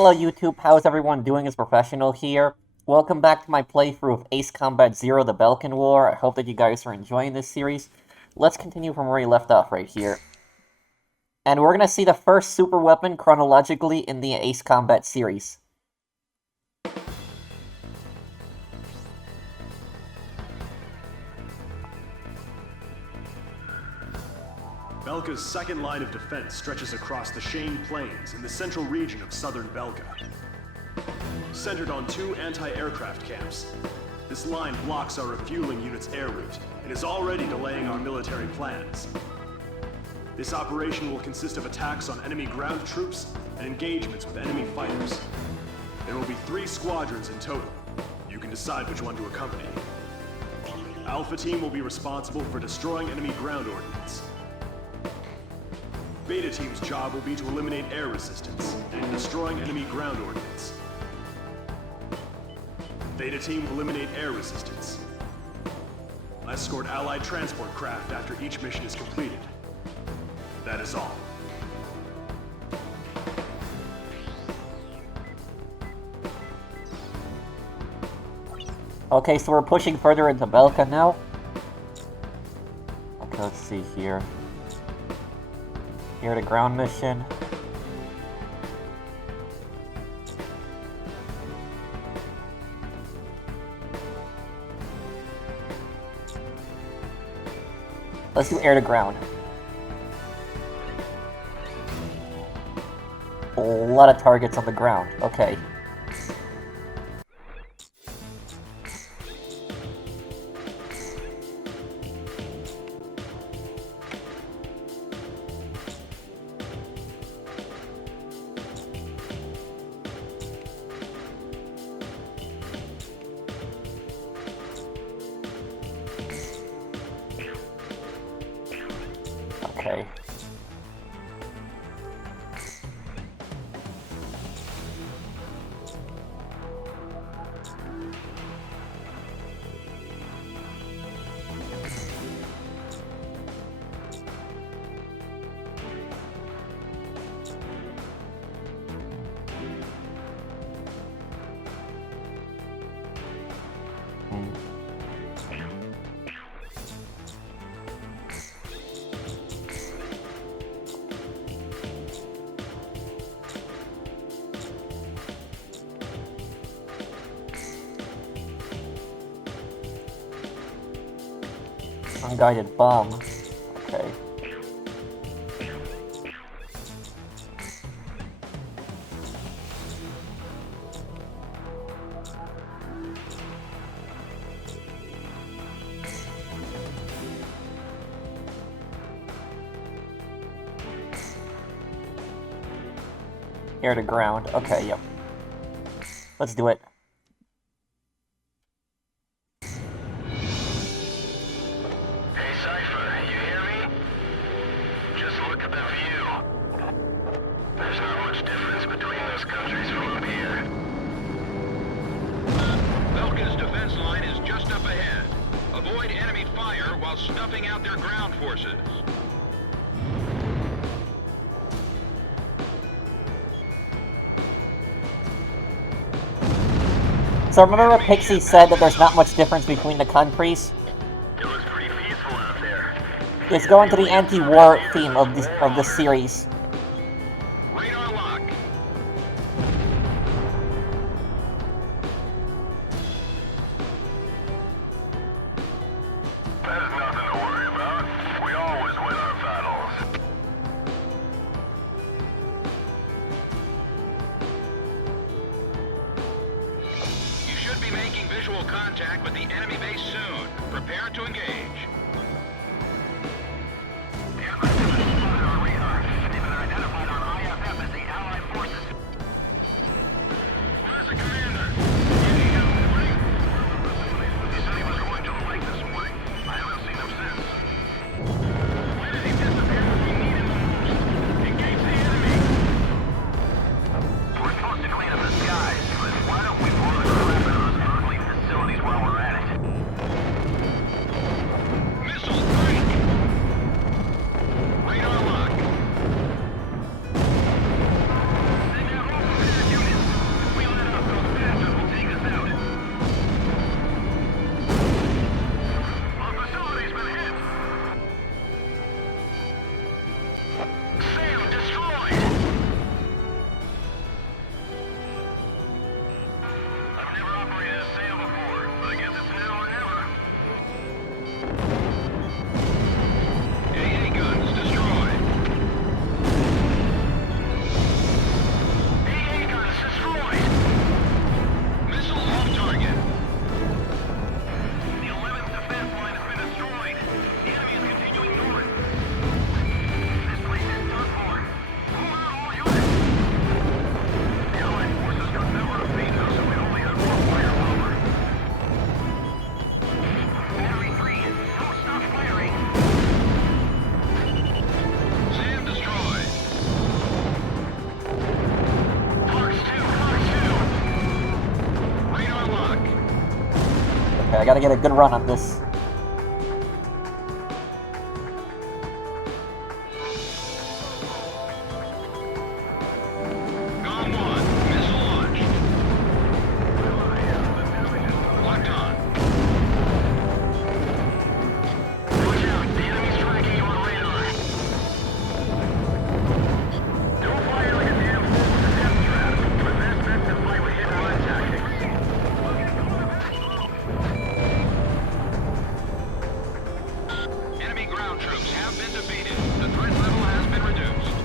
Hello YouTube, how's everyone doing? It's Professional here. Welcome back to my playthrough of Ace Combat Zero, the Belkan War. I hope that you guys are enjoying this series. Let's continue from where we left off right here. And we're gonna see the first super weapon chronologically in the Ace Combat series. Belka's second line of defense stretches across the Shane Plains in the central region of southern Belka. Centered on two anti-aircraft camps, this line blocks our refueling unit's air route and is already delaying our military plans. This operation will consist of attacks on enemy ground troops and engagements with enemy fighters. There will be 3 squadrons in total. You can decide which one to accompany. Alpha Team will be responsible for destroying enemy ground ordnance. Beta Team's job will be to eliminate air resistance and destroying enemy ground ordnance. Theta Team will eliminate air resistance. Escort Allied transport craft after each mission is completed. That is all. Okay, so we're pushing further into Belka now. Okay, let's see here. Here to ground mission. Let's do air to ground. A lot of targets on the ground. Okay. Okay. Unguided bomb. Okay. Air to ground. Okay, yep. Let's do it. Snuffing out their ground forces. So remember what Pixie said, that there's not much difference between the countries? It was pretty peaceful out there. Let's go into the anti-war theme of this series. Radar lock. That is nothing to worry about. We always win our battles. You should be making visual contact with the enemy base soon. Prepare to engage. Okay, I gotta get a good run on this. Galm 1, missile launched. Locked on. Watch out, the enemy's tracking you on radar. Don't fire like a damn fool with a death trap. Possess best to fight with hit-and-run tactics. Enemy ground troops have been defeated. The threat level has been reduced.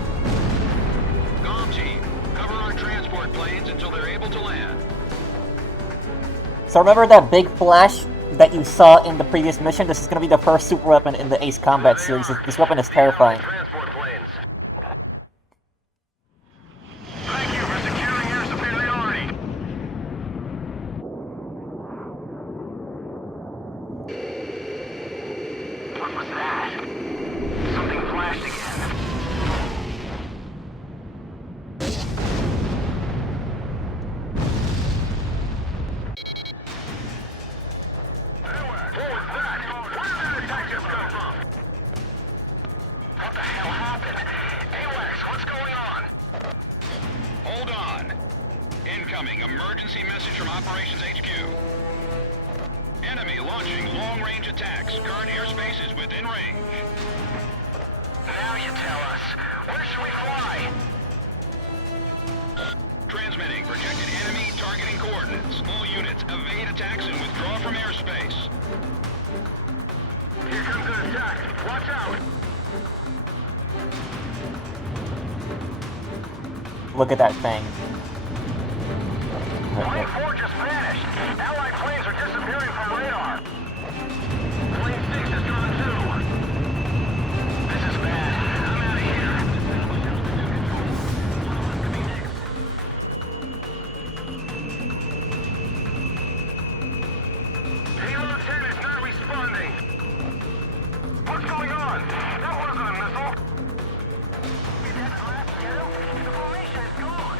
Galm team, cover our transport planes until they're able to land. So remember that big flash that you saw in the previous mission? This is gonna be the first super weapon in the Ace Combat series. This weapon is terrifying. Transport planes. Thank you for securing your superiority. What was that? Something flashed again. What was that? Where did that attack just come from? What the hell happened? AWACS, what's going on? Hold on. Incoming emergency message from Operations HQ. Enemy launching long-range attacks. Current airspace is within range. Now you tell us. Where should we fly? Transmitting projected enemy targeting coordinates. All units evade attacks and withdraw from airspace. Here comes an attack. Watch out! Look at that thing. Plane 4 just vanished. Allied planes are disappearing from radar. Plane 6 is gone too. This is bad. I'm out of here. Payload 10 is not responding. What's going on? That wasn't a missile. Is that the last ghetto? The formation is gone.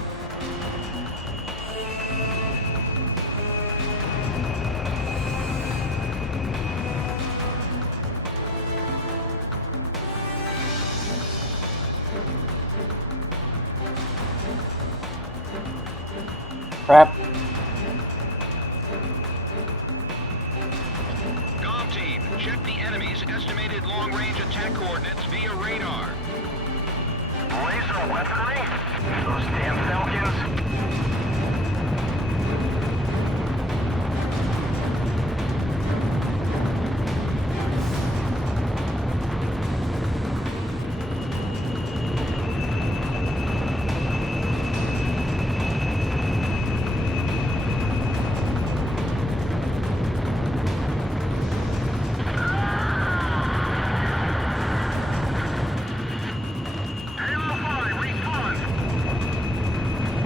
Crap. Galm team, check the enemy's estimated long-range attack coordinates via radar. Laser weaponry? Those damn Belkans? Halo 5, respawn!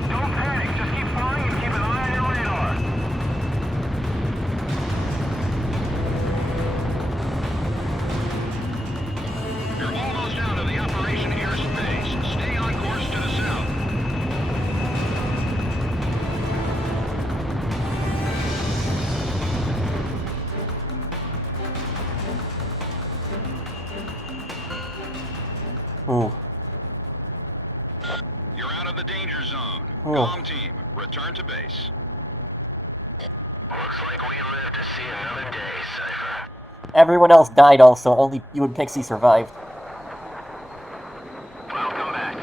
Don't panic, just keep flying and keep an eye on your radar. You're almost out of the operation airspace. Stay on course to the south. Ooh. You're out of the danger zone. Oh. Galm team, return to base. Looks like we live to see another day, Cipher. Everyone else died also, only you and Pixie survived. Welcome back.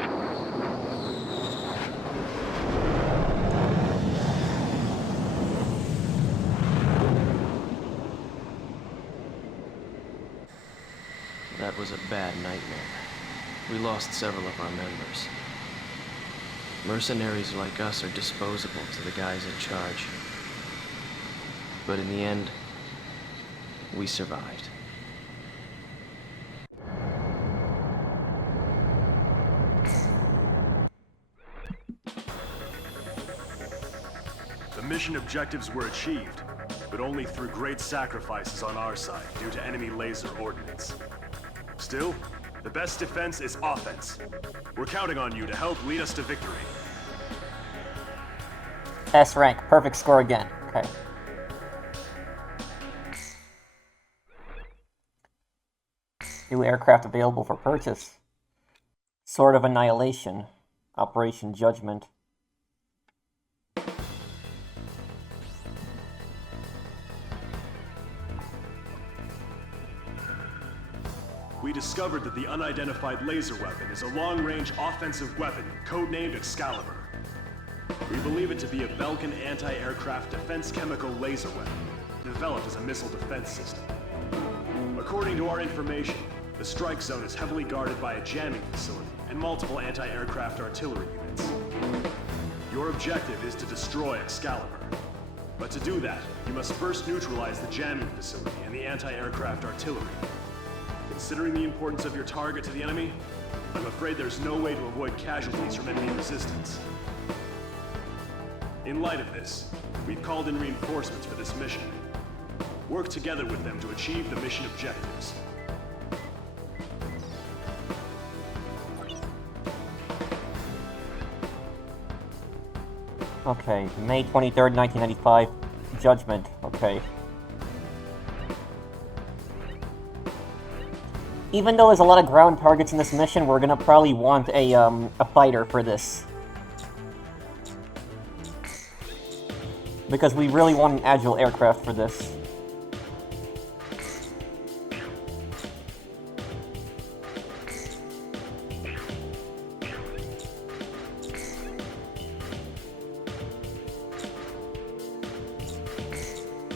That was a bad nightmare. We lost several of our members. Mercenaries like us are disposable to the guys in charge. But in the end, we survived. The mission objectives were achieved, but only through great sacrifices on our side due to enemy laser ordnance. Still, the best defense is offense. We're counting on you to help lead us to victory. S rank, perfect score again. Okay. 2 aircraft available for purchase. Sword of Annihilation. Operation Judgment. We discovered that the unidentified laser weapon is a long-range offensive weapon, codenamed Excalibur. We believe it to be a Belkan anti-aircraft defense chemical laser weapon, developed as a missile defense system. According to our information, the strike zone is heavily guarded by a jamming facility and multiple anti-aircraft artillery units. Your objective is to destroy Excalibur. But to do that, you must first neutralize the jamming facility and the anti-aircraft artillery. Considering the importance of your target to the enemy, I'm afraid there's no way to avoid casualties from enemy resistance. In light of this, we've called in reinforcements for this mission. Work together with them to achieve the mission objectives. Okay, May 23rd, 1995. Judgment. Okay. Even though there's a lot of ground targets in this mission, we're gonna probably want a fighter for this. Because we really want an agile aircraft for this.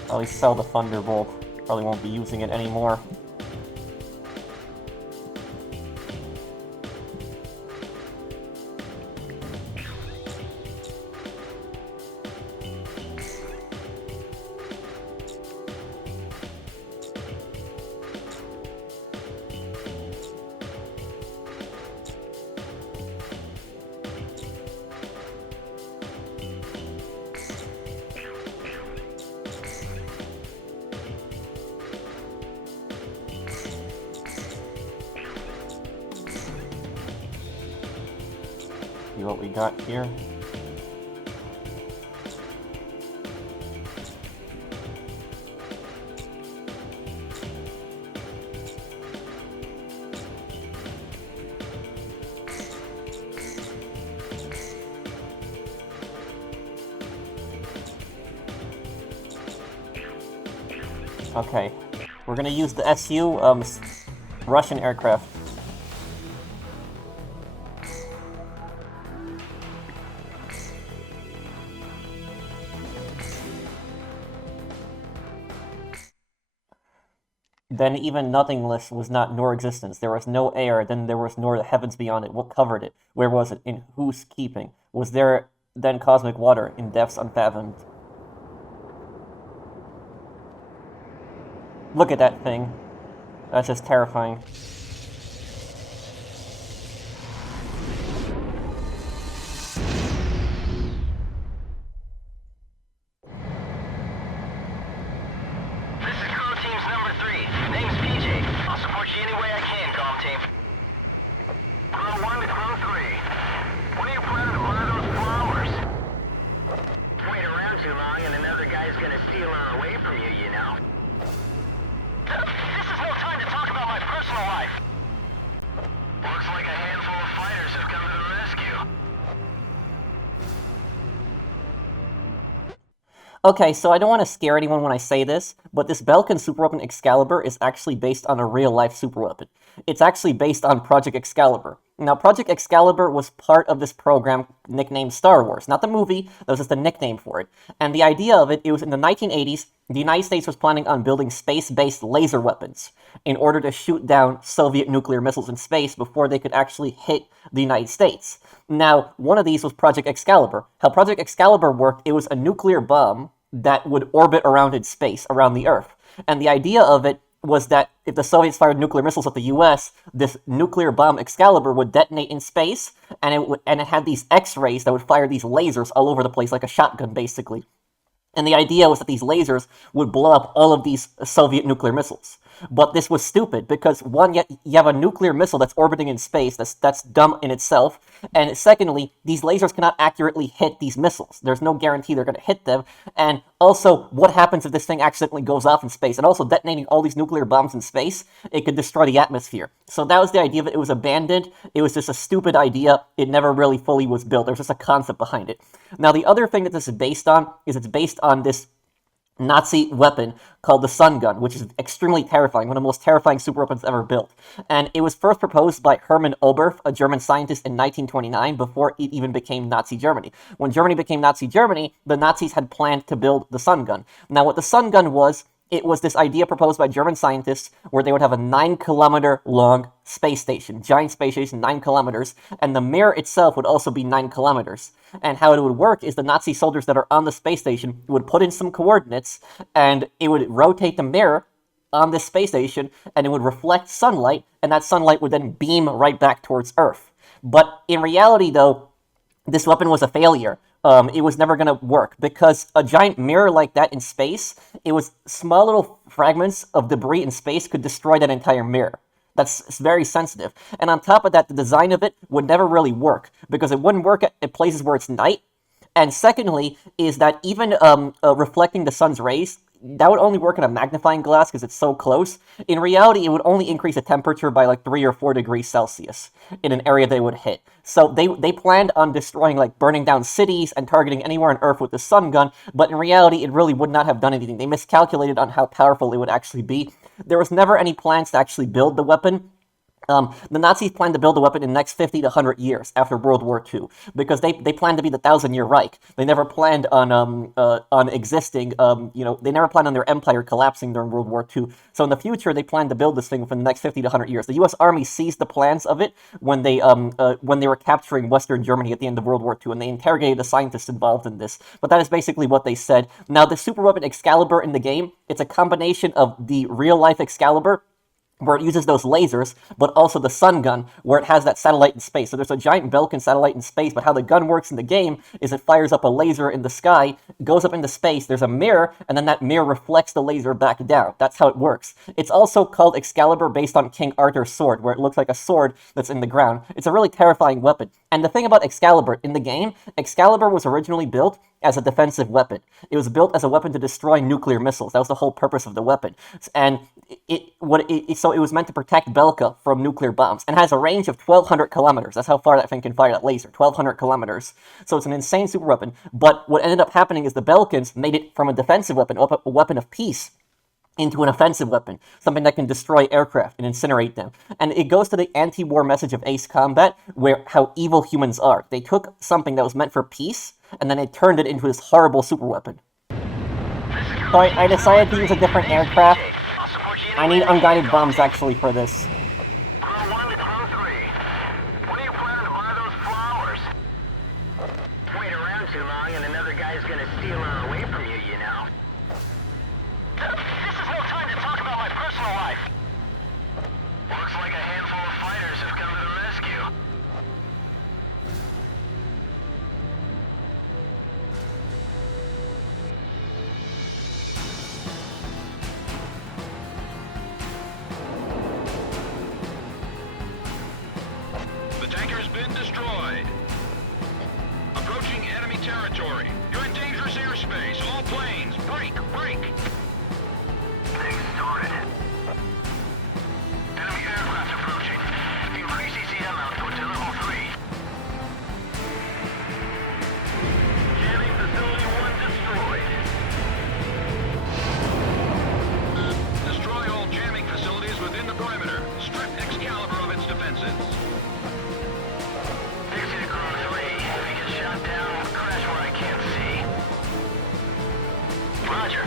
Probably sell the Thunderbolt. Probably won't be using it anymore. See what we got here. Okay, we're gonna use the SU, Russian aircraft. Then even nothingness was not nor existence. There was no air, then there was nor the heavens beyond it. What covered it? Where was it? In whose keeping? Was there then cosmic water in depths unfathomed? Look at that thing. That's just terrifying. Okay, so I don't want to scare anyone when I say this, but this Belkan superweapon Excalibur is actually based on a real-life superweapon. It's actually based on Project Excalibur. Now, Project Excalibur was part of this program nicknamed Star Wars. Not the movie, that was just a nickname for it. And the idea of it, it was in the 1980s, the United States was planning on building space-based laser weapons in order to shoot down Soviet nuclear missiles in space before they could actually hit the United States. Now, one of these was Project Excalibur. How Project Excalibur worked, it was a nuclear bomb that would orbit around in space, around the Earth. And the idea of it was that if the Soviets fired nuclear missiles at the US, this nuclear bomb Excalibur would detonate in space, and it had these X-rays that would fire these lasers all over the place, like a shotgun, basically. And the idea was that these lasers would blow up all of these Soviet nuclear missiles. But this was stupid, because one, you have a nuclear missile that's orbiting in space, that's dumb in itself, and secondly, these lasers cannot accurately hit these missiles. There's no guarantee they're going to hit them, and also, what happens if this thing accidentally goes off in space? And also, detonating all these nuclear bombs in space, it could destroy the atmosphere. So that was the idea of it. It was abandoned. It was just a stupid idea. It never really fully was built. There was just a concept behind it. Now, the other thing that this is based on is it's based on this Nazi weapon called the Sun Gun, which is extremely terrifying, one of the most terrifying superweapons ever built. And it was first proposed by Hermann Oberth, a German scientist, in 1929, before it even became Nazi Germany. When Germany became Nazi Germany, the Nazis had planned to build the Sun Gun. Now, what the Sun Gun was, it was this idea proposed by German scientists where they would have a 9-kilometer long space station, giant space station, 9 kilometers, and the mirror itself would also be 9 kilometers. And how it would work is the Nazi soldiers that are on the space station would put in some coordinates, and it would rotate the mirror on this space station, and it would reflect sunlight, and that sunlight would then beam right back towards Earth. But in reality, though, this weapon was a failure. It was never going to work, because a giant mirror like that in space, it was small little fragments of debris in space could destroy that entire mirror. That's very sensitive. And on top of that, the design of it would never really work, because it wouldn't work at places where it's night. And secondly, is that even reflecting the sun's rays, that would only work in a magnifying glass because it's so close. In reality, it would only increase the temperature by like 3 or 4 degrees Celsius in an area they would hit. So they planned on destroying, like burning down cities and targeting anywhere on Earth with the Sun Gun, but in reality, it really would not have done anything. They miscalculated on how powerful it would actually be. There was never any plans to actually build the weapon. The Nazis planned to build a weapon in the next 50 to 100 years after World War II, because they planned to be the 1,000-year Reich. They never planned on existing, they never planned on their empire collapsing during World War II. So in the future, they planned to build this thing within the next 50 to 100 years. The U.S. Army seized the plans of it when they were capturing Western Germany at the end of World War II, and they interrogated the scientists involved in this. But that is basically what they said. Now, the superweapon Excalibur in the game, it's a combination of the real-life Excalibur, where it uses those lasers, but also the Sun Gun, where it has that satellite in space. So there's a giant Belkan satellite in space, but how the gun works in the game is it fires up a laser in the sky, goes up into space, there's a mirror, and then that mirror reflects the laser back down. That's how it works. It's also called Excalibur based on King Arthur's sword, where it looks like a sword that's in the ground. It's a really terrifying weapon. And the thing about Excalibur, in the game, Excalibur was originally built as a defensive weapon. It was built as a weapon to destroy nuclear missiles. That was the whole purpose of the weapon. And so it was meant to protect Belka from nuclear bombs, and has a range of 1,200 kilometers. That's how far that thing can fire that laser, 1,200 kilometers. So it's an insane super weapon. But what ended up happening is the Belkans made it from a defensive weapon, a weapon of peace, into an offensive weapon, something that can destroy aircraft and incinerate them. And it goes to the anti-war message of Ace Combat, where how evil humans are. They took something that was meant for peace, and then they turned it into this horrible super weapon. So I decided to use a different aircraft. I need unguided bombs, actually, for this. Crew 1 to Crew 3. When are you planning to buy those flowers? Wait around too long and another guy's gonna steal her away from you, you know. This is no time to talk about my personal life. Looks like a handful of fighters have come to the rescue. The tanker's been destroyed. Approaching enemy territory. You're in dangerous airspace. All planes, break, break. Things started. Enemy aircraft approaching. Increase ECM output to level 3. Jamming facility 1 destroyed. Destroy all jamming facilities within the perimeter. Strip Excalibur of its defenses. Dixie to Crew 3. If he gets shot down, crash where I can't see. Roger.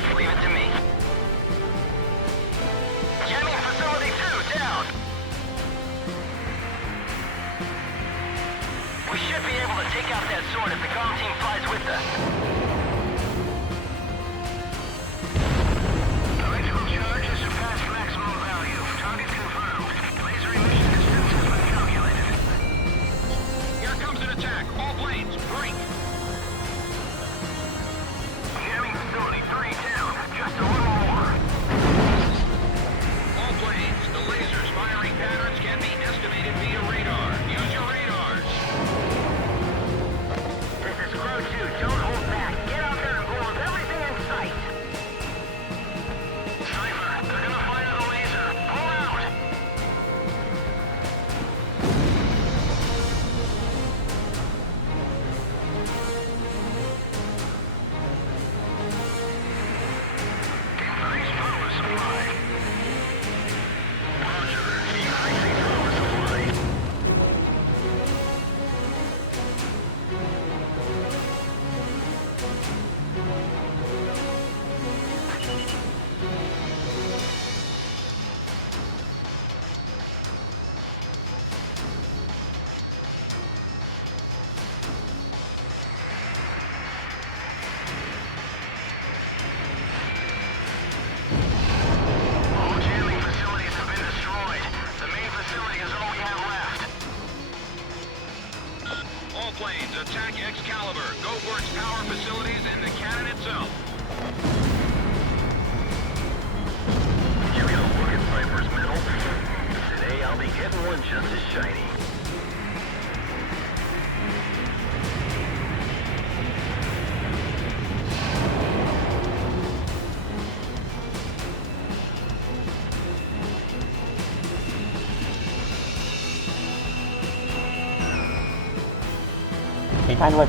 Time to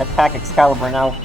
attack Excalibur now.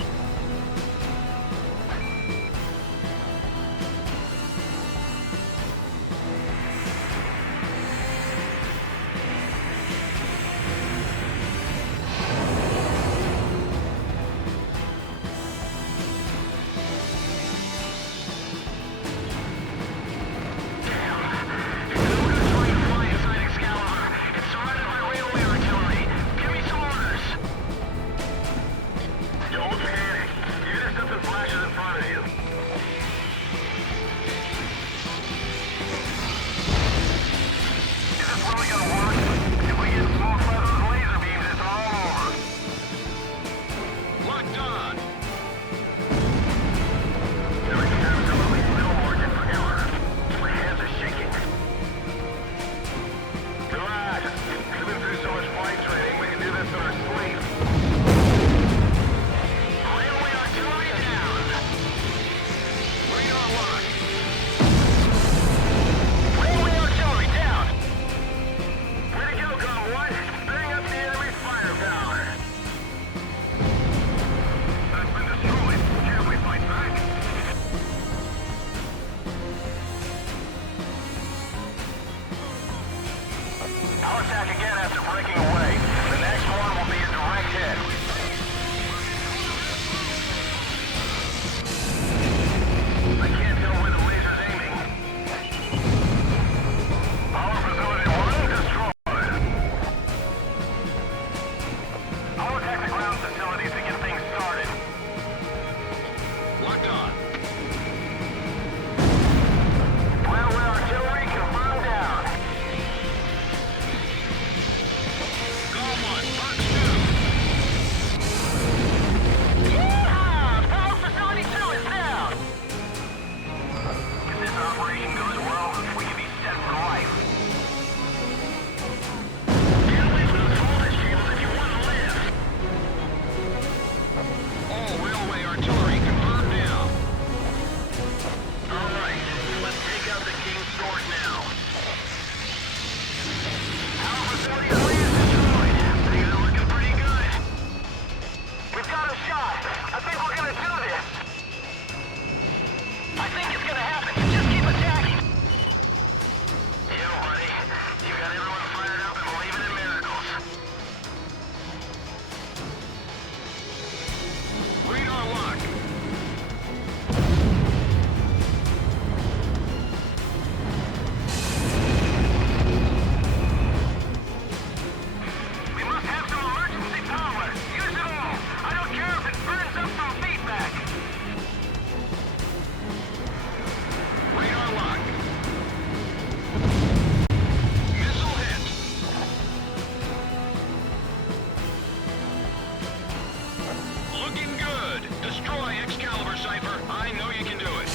Destroy Excalibur, Cipher. I know you can do it.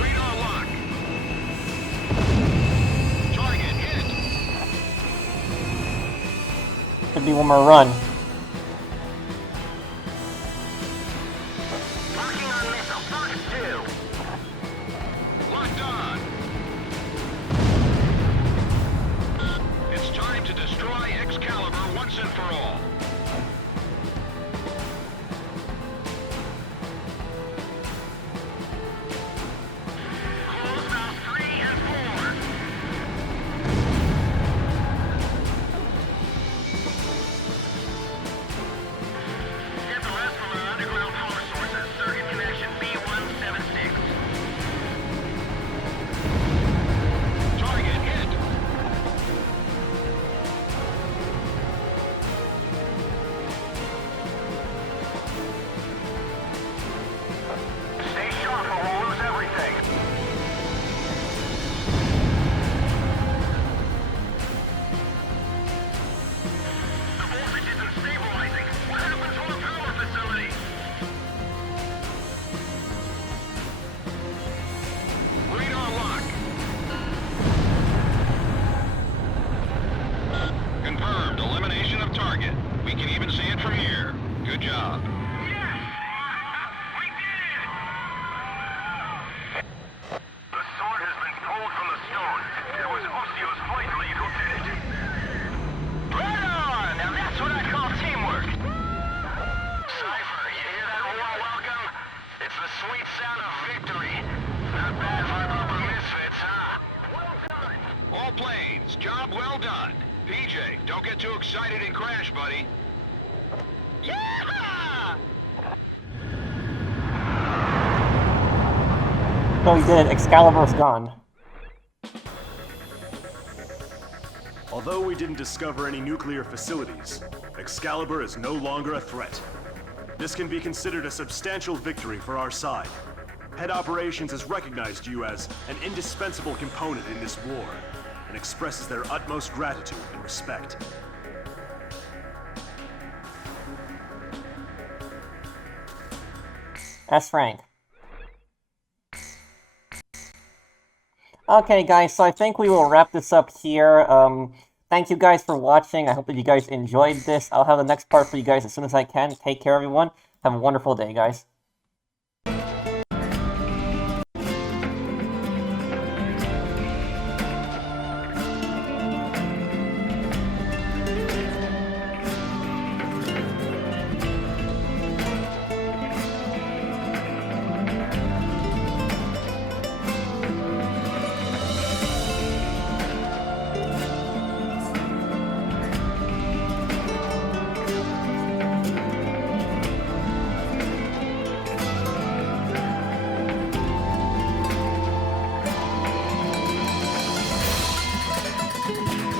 Radar lock. Target hit. Could be one more run. Working on missile. Fox 2. Locked on. It's time to destroy Excalibur once and for all. Confirmed. Elimination of target. We can even see it from here. Good job. Yes! We did it! The sword has been pulled from the stone. It was Lucio's flight lead who did it. Right on! Now that's So we did it. Excalibur's gone. Although we didn't discover any nuclear facilities, Excalibur is no longer a threat. This can be considered a substantial victory for our side. Head Operations has recognized you as an indispensable component in this war, and expresses their utmost gratitude and respect. S rank. Okay, guys, so I think we will wrap this up here. Thank you guys for watching. I hope that you guys enjoyed this. I'll have the next part for you guys as soon as I can. Take care, everyone. Have a wonderful day, guys.